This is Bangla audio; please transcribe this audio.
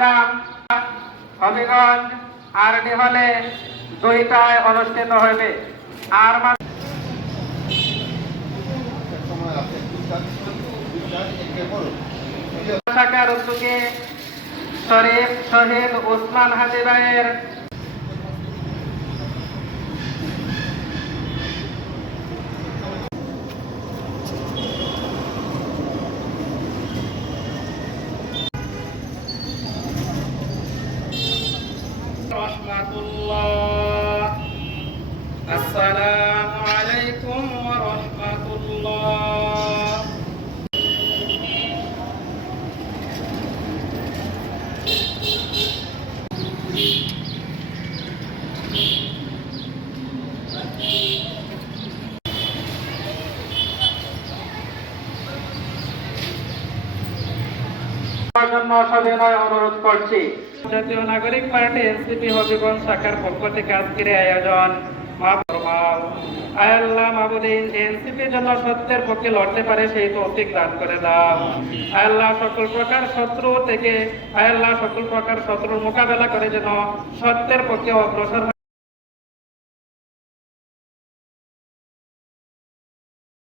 গ্রাম হবিগঞ্জ আরডি হলে 2টায় অনুষ্ঠিত হইবে। আর শাখার উদ্যোগে শরীফ শহীদ ওসমান হাজী ভাইয়ের রহমাতুল্লাহ। আসসালামু আলাইকুম ওয়া রাহমাতুল্লাহ। জন্য সবিনয় অনুরোধ করছি। জাতীয় নাগরিক পার্টি এনসিপি হবিগঞ্জ শাখার পক্ষ থেকে আজকের আয়োজন আল্লাহ মাহবুদিন এনসিপির জন্য সত্যের পক্ষে লড়তে পারে সেই তৌফিক দান করে দাও। আল্লাহ সকল প্রকার শত্রু থেকে আল্লাহ সকল প্রকার শত্রুর মোকাবেলা করে যেন সত্যের পক্ষে অগ্রসর